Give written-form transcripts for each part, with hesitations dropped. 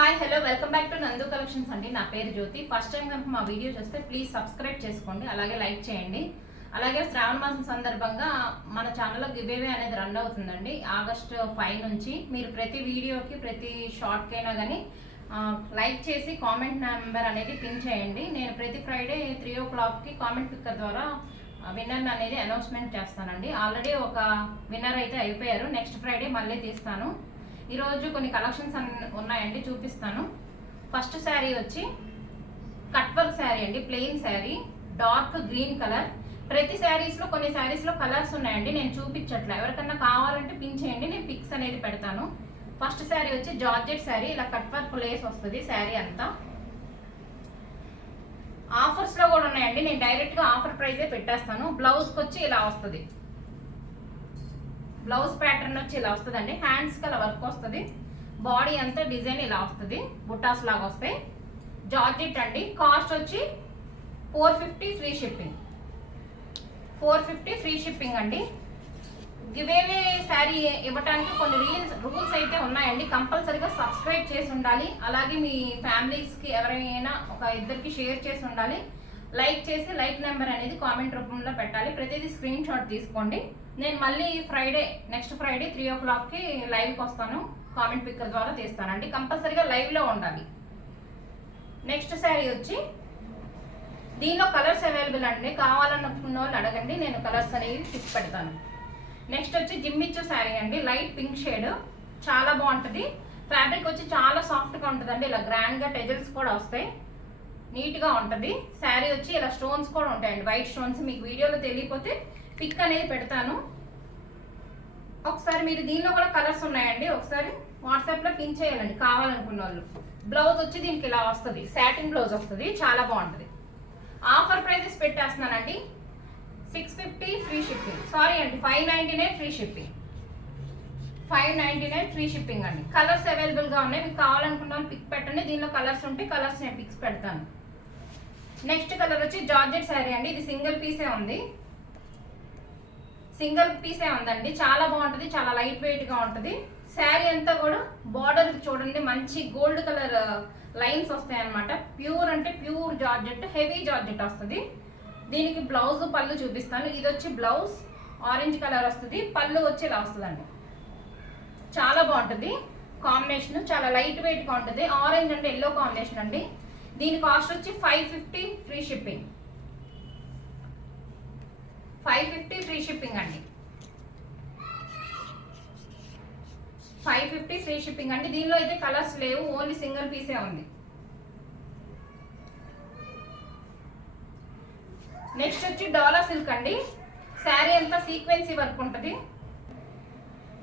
Hi hello welcome back to నందు collections అండి. నా పేరు జ్యోతి. ఫస్ట్ టైం కనుక మా వీడియో చూస్తే ప్లీజ్ సబ్స్క్రైబ్ చేసుకోండి, అలాగే లైక్ చేయండి. అలాగే శ్రావణ మాసం సందర్భంగా మన ఛానల్లో గివేవే అనేది రన్ అవుతుందండి. ఆగస్టు 5 నుంచి మీరు ప్రతి వీడియోకి ప్రతి షార్ట్కైనా కానీ లైక్ చేసి కామెంట్ నెంబర్ అనేది పిన్ చేయండి. నేను ప్రతి ఫ్రైడే 3 o'clockకి కామెంట్ పిక్కర్ ద్వారా విన్నర్ అనేది అనౌన్స్మెంట్ చేస్తానండి. ఆల్రెడీ ఒక విన్నర్ అయితే అయిపోయారు. నెక్స్ట్ ఫ్రైడే మళ్ళీ తీస్తాను. ఈరోజు కొన్ని కలెక్షన్స్ ఉన్నాయండి, చూపిస్తాను. ఫస్ట్ శారీ వచ్చి కట్ వర్క్ శారీ అండి, plain sari, dark green colour. ప్రతి శారీస్లో కొన్ని శారీస్లో కలర్స్ ఉన్నాయండి, నేను చూపించట్లే. ఎవరికన్నా కావాలంటే పిన్ చేయండి, నేను పిక్స్ అనేది పెడతాను. ఫస్ట్ శారీ వచ్చి జార్జెట్ శారీ, ఇలా కట్ వర్క్ లేస్ వస్తుంది శారీ అంతా. ఆఫర్స్లో కూడా ఉన్నాయండి, నేను డైరెక్ట్గా ఆఫర్ ప్రైజే పెట్టేస్తాను. బ్లౌజ్కి వచ్చి ఇలా వస్తుంది, బ్లౌజ్ ప్యాటర్న్ వచ్చి ఇలా వస్తుందండి. హ్యాండ్స్ కి అలా వర్క్ వస్తుంది, బాడీ అంతా డిజైన్ ఇలా వస్తుంది, బుట్టాస్ లాగా వస్తాయి. జార్జెట్ అండి. కాస్ట్ వచ్చి 450 ఫ్రీ షిప్పింగ్. 450 ఫ్రీ షిప్పింగ్ అండి. గివేవే శారీ ఇవ్వడానికి కొన్ని రూల్స్ అయితే ఉన్నాయండి. కంపల్సరీగా సబ్స్క్రైబ్ చేసి ఉండాలి, అలాగే మీ ఫ్యామిలీస్కి ఎవరైనా ఒక ఇద్దరికి షేర్ చేసి ఉండాలి. లైక్ చేసి లైక్ నెంబర్ అనేది కామెంట్ రూపంలో పెట్టాలి. ప్రతిదీ స్క్రీన్ షాట్ తీసుకోండి. నేను మళ్ళీ నెక్స్ట్ ఫ్రైడే 3 o'clockకి లైవ్కి వస్తాను, కామెంట్ పిక్కర్ ద్వారా తీస్తానండి. కంపల్సరీగా లైవ్లో ఉండాలి. నెక్స్ట్ శారీ వచ్చి దీనిలో కలర్స్ అవైలబుల్ అండి, కావాలనుకున్న వాళ్ళు అడగండి, నేను కలర్స్ అనేవి పిక్ పెడతాను. నెక్స్ట్ వచ్చి జిమ్మిచ్చు శారీ అండి, లైట్ పింక్ షేడ్, చాలా బాగుంటుంది. ఫ్యాబ్రిక్ వచ్చి చాలా సాఫ్ట్గా ఉంటుందండి, ఇలా గ్రాండ్గా టెజల్స్ కూడా వస్తాయి, నీట్గా ఉంటుంది. శారీ వచ్చి ఇలా స్టోన్స్ కూడా ఉంటాయండి, వైట్ స్టోన్స్. మీకు వీడియోలో తెలియకపోతే పిక్ అనేది పెడతాను. ఒకసారి మీరు దీనిలో కూడా కలర్స్ ఉన్నాయండి, ఒకసారి వాట్సాప్లో పిన్ చేయాలండి కావాలనుకున్న వాళ్ళు. బ్లౌజ్ వచ్చి దీనికి ఇలా వస్తుంది, సాటిన్ బ్లౌజ్ వస్తుంది, చాలా బాగుంటుంది. ఆఫర్ ప్రైజెస్ పెట్టేస్తున్నానండి. 650 ఫ్రీ షిప్పింగ్, సారీ అండి 599 ఫ్రీ షిప్పింగ్. 599 ఫ్రీ షిప్పింగ్ అండి. కలర్స్ అవైలబుల్గా ఉన్నాయి, మీకు కావాలనుకున్న వాళ్ళు పిక్ పెట్టండి. దీనిలో కలర్స్ ఉంటే కలర్స్ నేను పిక్స్ పెడతాను. నెక్స్ట్ కలర్ వచ్చి జార్జెట్ శారీ అండి, ఇది సింగిల్ పీసే ఉందండి, చాలా బాగుంటుంది, చాలా లైట్ వెయిట్గా ఉంటుంది. శారీ అంతా కూడా బార్డర్ చూడండి, మంచి గోల్డ్ కలర్ లైన్స్ వస్తాయి అన్నమాట. ప్యూర్ అంటే ప్యూర్ జార్జెట్, హెవీ జార్జెట్ వస్తుంది. దీనికి బ్లౌజ్ పళ్ళు చూపిస్తాను. ఇది వచ్చి బ్లౌజ్ ఆరెంజ్ కలర్ వస్తుంది, పళ్ళు వచ్చి ఇలా వస్తుందండి. చాలా బాగుంటుంది కాంబినేషన్, చాలా లైట్ వెయిట్గా ఉంటుంది. ఆరెంజ్ అంటే ఎల్లో కాంబినేషన్ అండి. దీని కాస్ట్ వచ్చి 550 ఫ్రీ షిప్పింగ్. 550 ఫ్రీ షిప్పింగ్ అండి. 550 ఫ్రీ షిప్పింగ్ అండి. దీనిలో అయితే కలర్స్ లేవు, ఓన్లీ సింగిల్ పీసే ఉంది. నెక్స్ట్ వచ్చి డోలా సిల్క్ అండి, శారీ అంతా సీక్వెన్సీ వర్క్ ఉంటుంది.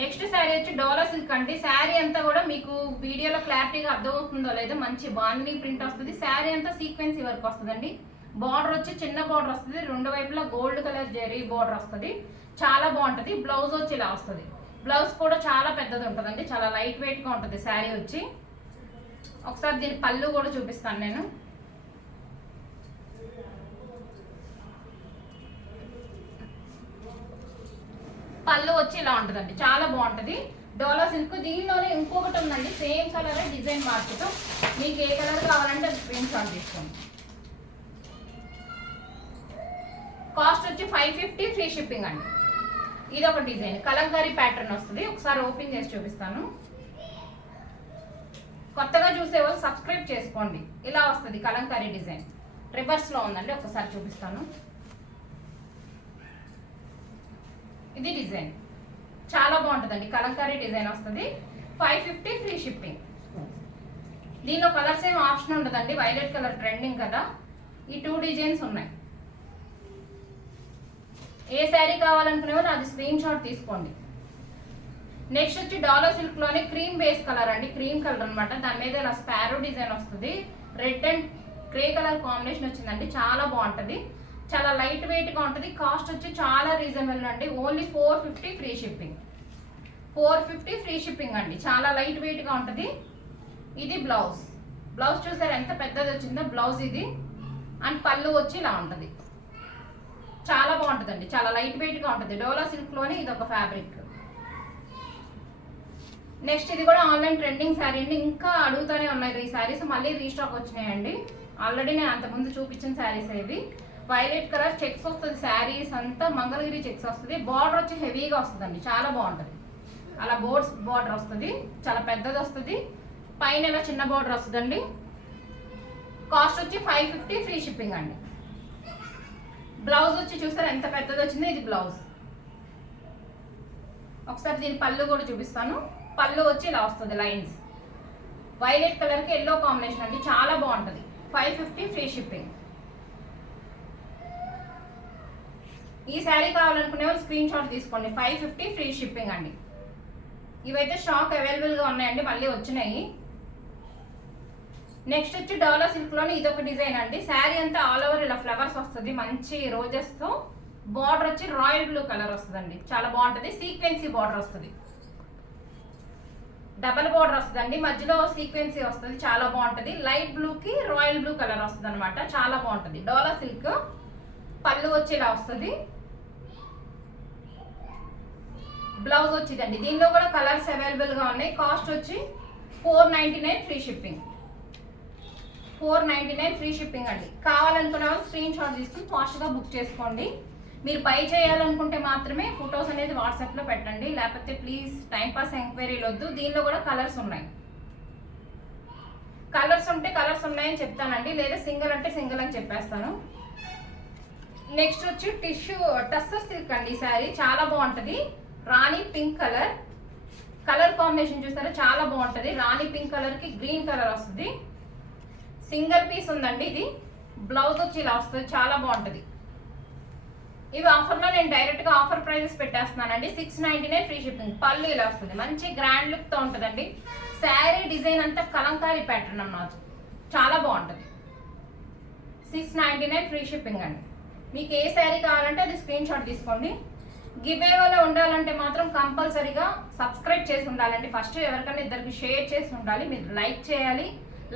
నెక్స్ట్ శారీ వచ్చి డోలా సిల్క్ అండి. శారీ అంతా కూడా మీకు వీడియోలో క్లారిటీగా అర్థమవుతుందో లేదో, మంచి బాండీ ప్రింట్ వస్తుంది. శారీ అంతా సీక్వెన్సీ వర్క్ వస్తుందండి. బార్డర్ వచ్చి చిన్న బార్డర్ వస్తుంది, రెండు వైపులా గోల్డ్ కలర్ జెరీ బార్డర్ వస్తుంది, చాలా బాగుంటుంది. బ్లౌజ్ వచ్చి ఇలా వస్తుంది, బ్లౌజ్ కూడా చాలా పెద్దది ఉంటుందండి, చాలా లైట్ వెయిట్గా ఉంటుంది శారీ వచ్చి. ఒకసారి దీని పళ్ళు కూడా చూపిస్తాను నేను. పళ్ళు వచ్చి ఇలా ఉంటుందండి, చాలా బాగుంటుంది. డోలా సిల్క్. దీనిలోనే ఇంకొకటి ఉందండి, సేమ్ కలర్ డిజైన్ మార్చుతూ, మీకు ఏ కలర్ కావాలంటే స్క్రీన్ షాట్ తీసుకోండి. కాస్ట్ వచ్చి 550 ఫ్రీ షిప్పింగ్ అండి. ఇది ఒక డిజైన్ కలంకారీ ప్యాటర్న్ వస్తుంది, ఒకసారి ఓపెన్ చేసి చూపిస్తాను. కొత్తగా చూసేవాళ్ళు సబ్స్క్రైబ్ చేసుకోండి. ఇలా వస్తుంది కలంకారీ డిజైన్, రివర్స్లో ఉందండి, ఒకసారి చూపిస్తాను. ఇది డిజైన్ చాలా బాగుంటుందండి, కలంకారీ డిజైన్ వస్తుంది. 550 ఫ్రీ షిప్పింగ్. దీనిలో కలర్స్ ఏం ఆప్షన్ ఉండదండి, వైలెట్ కలర్ ట్రెండింగ్ కదా. ఈ 2 డిజైన్స్ ఉన్నాయి. ఏ శారీ కావాలనుకునేవారు అది స్క్రీన్ షాట్ తీసుకోండి. నెక్స్ట్ వచ్చి డోలా సిల్క్ లోనే క్రీమ్ బేస్ కలర్ అండి, క్రీమ్ కలర్ అనమాట. దాని మీద ఇలా స్పారో డిజైన్ వస్తుంది, red and grey colour combination వచ్చిందండి, చాలా బాగుంటుంది, చాలా లైట్ వెయిట్ గా ఉంటుంది. కాస్ట్ వచ్చి చాలా రీజనబుల్ అండి, only 450 free shipping. 450 free shipping అండి, చాలా లైట్ వెయిట్ గా ఉంటుంది. ఇది బ్లౌజ్, బ్లౌజ్ చూసారు ఎంత పెద్దది వచ్చిందో బ్లౌజ్ ఇది. అండ్ పళ్ళు వచ్చి ఇలా ఉంటుంది, చాలా బాగుంటుందండి, చాలా లైట్ వెయిట్ గా ఉంటుంది. డోలా సిల్క్ లోనే ఇది ఒక ఫ్యాబ్రిక్. నెక్స్ట్ ఇది కూడా ఆన్లైన్ ట్రెండింగ్ శారీ అండి. ఇంకా అడుగుతూనే ఉన్నాయి ఈ శారీస్, మళ్ళీ రీస్టాక్ వచ్చినాయండి. ఆల్రెడీ నేను అంతకుముందు చూపించిన శారీస్ ఇవి. వైలెట్ కలర్ చెక్స్ వస్తుంది, శారీస్ అంతా మంగళగిరి చెక్స్ వస్తుంది. బార్డర్ వచ్చి హెవీగా వస్తుందండి, చాలా బాగుంటుంది. అలా బార్డర్ వస్తుంది, చాలా పెద్దది వస్తుంది. పైన ఇలా చిన్న బార్డర్ వస్తుందండి. కాస్ట్ వచ్చి 550 ఫ్రీ షిప్పింగ్ అండి. బ్లౌజ్ వచ్చి చూసారా ఎంత పెద్దది వచ్చింది, ఇది బ్లౌజ్. ఒకసారి దీని పళ్ళు కూడా చూపిస్తాను. పళ్ళు వచ్చి ఇలా వస్తుంది లైన్స్. వైలెట్ కలర్కి ఎల్లో కాంబినేషన్ అండి, చాలా బాగుంటుంది. 550 ఫ్రీ షిప్పింగ్. ఈ శారీ కావాలనుకునే వాళ్ళు స్క్రీన్ షాట్ తీసుకోండి. 550 ఫ్రీ షిప్పింగ్ అండి. ఇవైతే స్టాక్ అవైలబుల్గా ఉన్నాయండి, మళ్ళీ వచ్చినాయి. నెక్స్ట్ వచ్చి డోలా సిల్క్లోని ఇదొక డిజైన్ అండి. శారీ అంతా ఆల్ ఓవర్ ఇలా ఫ్లవర్స్ వస్తుంది, మంచి రోజెస్తో. బార్డర్ వచ్చి రాయల్ బ్లూ కలర్ వస్తుందండి, చాలా బాగుంటుంది. సీక్వెన్సీ బార్డర్ వస్తుంది, డబల్ బార్డర్ వస్తుందండి, మధ్యలో సీక్వెన్సీ వస్తుంది, చాలా బాగుంటుంది. లైట్ బ్లూకి రాయల్ బ్లూ కలర్ వస్తుంది అనమాట, చాలా బాగుంటుంది. డోలా సిల్క్. పళ్ళు వచ్చి ఇలా వస్తుంది. బ్లౌజ్ వచ్చిందండి. దీనిలో కూడా కలర్స్ అవైలబుల్గా ఉన్నాయి. కాస్ట్ వచ్చి 499 ఫ్రీ షిప్పింగ్. 499 ఫ్రీ షిప్పింగ్ అండి. కావాలనుకున్న వాళ్ళు స్క్రీన్ షాట్ తీసుకుని ఫాస్ట్గా బుక్ చేసుకోండి. మీరు బై చేయాలనుకుంటే మాత్రమే ఫొటోస్ అనేది వాట్సాప్లో పెట్టండి, లేకపోతే ప్లీజ్ టైంపాస్ ఎంక్వైరీలు వద్దు. దీనిలో కూడా కలర్స్ ఉన్నాయి. కలర్స్ ఉంటే కలర్స్ ఉన్నాయని చెప్తానండి, లేదా సింగిల్ అంటే సింగిల్ అని చెప్పేస్తాను. నెక్స్ట్ వచ్చి టస్సర్ సిల్క్ అండి. ఈ శారీ చాలా బాగుంటుంది. రాణి పింక్ కలర్ కాంబినేషన్ చూస్తారా, చాలా బాగుంటుంది. రాణి పింక్ కలర్కి గ్రీన్ కలర్ వస్తుంది. సింగిల్ పీస్ ఉందండి ఇది. బ్లౌజ్ వచ్చి ఇలా వస్తుంది, చాలా బాగుంటుంది. ఇవి ఆఫర్లో నేను డైరెక్ట్గా ఆఫర్ ప్రైజెస్ పెట్టేస్తున్నానండి. 699 free shipping. పళ్ళు ఇలా వస్తుంది, మంచి గ్రాండ్ లుక్తో ఉంటుందండి. శారీ డిజైన్ అంతా కలంకారీ ప్యాటర్న్ అన్నమాట, చాలా బాగుంటుంది. 699 ఫ్రీ షిప్పింగ్ అండి. మీకు ఏ శారీ కావాలంటే అది స్క్రీన్ షాట్ తీసుకోండి. గివ్ అవేలో ఉండాలంటే మాత్రం కంపల్సరీగా సబ్స్క్రైబ్ చేసి ఉండాలండి. ఫస్ట్ ఎవరికైనా ఇద్దరికి షేర్ చేసి ఉండాలి. మీరు లైక్ చేయాలి,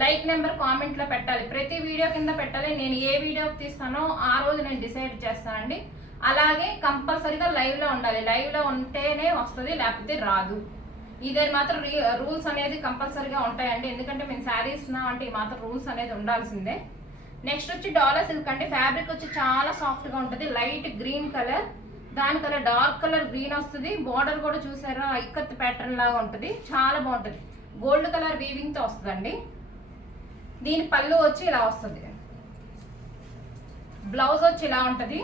లైక్ నెంబర్ కామెంట్లో పెట్టాలి. ప్రతి వీడియో కింద పెట్టాలి. నేను ఏ వీడియోకి తీస్తానో ఆ రోజు నేను డిసైడ్ చేస్తానండి. అలాగే కంపల్సరీగా లైవ్లో ఉండాలి. లైవ్లో ఉంటేనే వస్తుంది, లేకపోతే రాదు. ఇదే మాత్రం రూల్స్ అనేది కంపల్సరీగా ఉంటాయండి. ఎందుకంటే మేము శారీస్ అంటే ఈ మాత్రం రూల్స్ అనేది ఉండాల్సిందే. నెక్స్ట్ వచ్చి డోలా సిల్క్ అండి. ఫ్యాబ్రిక్ వచ్చి చాలా సాఫ్ట్గా ఉంటుంది. లైట్ గ్రీన్ కలర్, దాని కలర్ డార్క్ కలర్ గ్రీన్ వస్తుంది. బార్డర్ కూడా చూసారా, ఇక్కత్ ప్యాటర్న్ లాగా ఉంటుంది, చాలా బాగుంటుంది. గోల్డ్ కలర్ వీవింగ్తో వస్తుందండి. దీని పళ్ళు వచ్చి ఇలా వస్తుంది. బ్లౌజ్ వచ్చి ఇలా ఉంటుంది.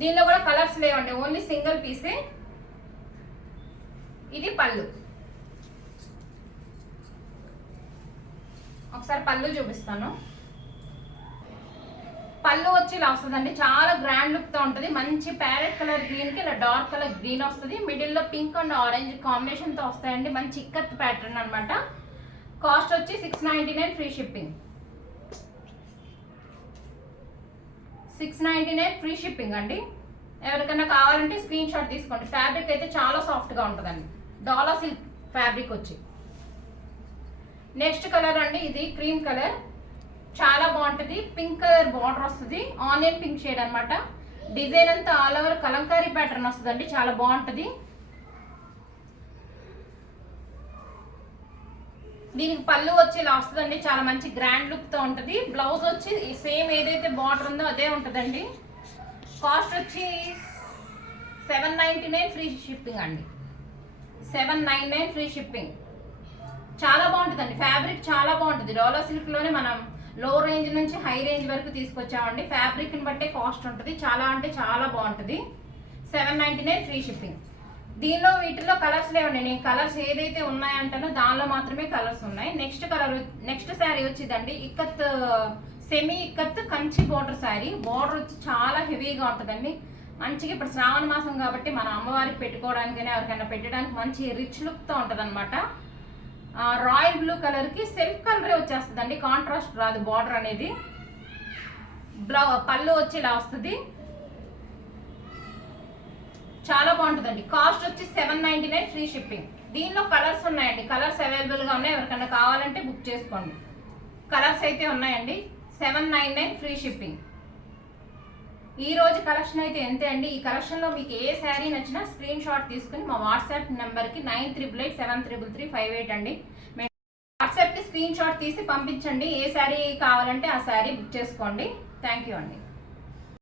దీనిలో కూడా కలర్స్ లేవండి, ఓన్లీ సింగిల్ పీసే. ఇది పళ్ళు. ఒకసారి పళ్ళు చూపిస్తాను. పళ్ళు వచ్చి ఇలా వస్తుందండి, చాలా గ్రాండ్ లుక్తో ఉంటుంది. మంచి ప్యారెట్ కలర్ గ్రీన్కి ఇలా డార్క్ కలర్ గ్రీన్ వస్తుంది. మిడిల్లో పింక్ అండ్ ఆరెంజ్ కాంబినేషన్తో వస్తాయండి. మంచి ఇక్కత్ ప్యాటర్న్ అనమాట. కాస్ట్ వచ్చి 699 ఫ్రీ షిప్పింగ్. 699 ఫ్రీ షిప్పింగ్ అండి. ఎవరికైనా కావాలంటే స్క్రీన్ షాట్ తీసుకోండి. ఫ్యాబ్రిక్ అయితే చాలా సాఫ్ట్గా ఉంటుందండి. డోలా సిల్క్ ఫ్యాబ్రిక్ వచ్చి. నెక్స్ట్ కలర్ అండి, ఇది క్రీమ్ కలర్, చాలా బాగుంటుంది. పింక్ కలర్ బార్డర్ వస్తుంది, ఆనియన్ పింక్ షేడ్ అనమాట. డిజైన్ అంతా ఆల్ ఓవర్ కలంకారీ ప్యాటర్న్ వస్తుందండి, చాలా బాగుంటుంది. దీనికి పళ్ళు వచ్చి ఇలా వస్తుందండి, చాలా మంచి గ్రాండ్ లుక్తో ఉంటుంది. బ్లౌజ్ వచ్చి సేమ్ ఏదైతే బార్డర్ ఉందో అదే ఉంటుందండి. కాస్ట్ వచ్చి 799 ఫ్రీ షిప్పింగ్ అండి. 799 ఫ్రీ షిప్పింగ్. చాలా బాగుంటుందండి, ఫ్యాబ్రిక్ చాలా బాగుంటుంది. డోలా సిల్క్లోనే మనం లో రేంజ్ నుంచి హై రేంజ్ వరకు తీసుకొచ్చామండి. ఫ్యాబ్రిక్ని బట్టే కాస్ట్ ఉంటుంది, చాలా అంటే చాలా బాగుంటుంది. 799 ఫ్రీ షిప్పింగ్. దీనిలో వీటిలో కలర్స్ లేవండి, నేను కలర్స్ ఏదైతే ఉన్నాయంటానో దానిలో మాత్రమే కలర్స్ ఉన్నాయి. నెక్స్ట్ శారీ వచ్చిందండి, ikat semi ikat Kanchi border sari. Border వచ్చి చాలా హెవీగా ఉంటుందండి. మంచిగా ఇప్పుడు శ్రావణ మాసం కాబట్టి మన అమ్మవారికి పెట్టుకోవడానికైనా ఎవరికైనా పెట్టడానికి మంచి రిచ్ లుక్తో ఉంటుంది అనమాట. రాయల్ బ్లూ కలర్కి సెల్ఫ్ కలరే వచ్చేస్తుందండి, కాంట్రాస్ట్ రాదు బార్డర్ అనేది. పళ్ళు వచ్చి ఇలా వస్తుంది, చాలా బాగుంటుందండి. కాస్ట్ వచ్చి 799 ఫ్రీ షిప్పింగ్. దీనిలో కలర్స్ ఉన్నాయండి, కలర్స్ అవైలబుల్గా ఉన్నాయి. ఎవరికైనా కావాలంటే బుక్ చేసుకోండి. కలర్స్ అయితే ఉన్నాయండి. 799 ఫ్రీ షిప్పింగ్. ఈ రోజు కలెక్షన్ అయితే ఎంతే అండి. ఈ కలెక్షన్లో మీకు ఏ శారీ నచ్చినా స్క్రీన్ షాట్ తీసుకుని మా వాట్సాప్ నెంబర్కి 9888733358 అండి. వాట్సాప్కి స్క్రీన్ షాట్ తీసి పంపించండి. ఏ శారీ కావాలంటే ఆ శారీ బుక్ చేసుకోండి. థ్యాంక్ యూ అండి.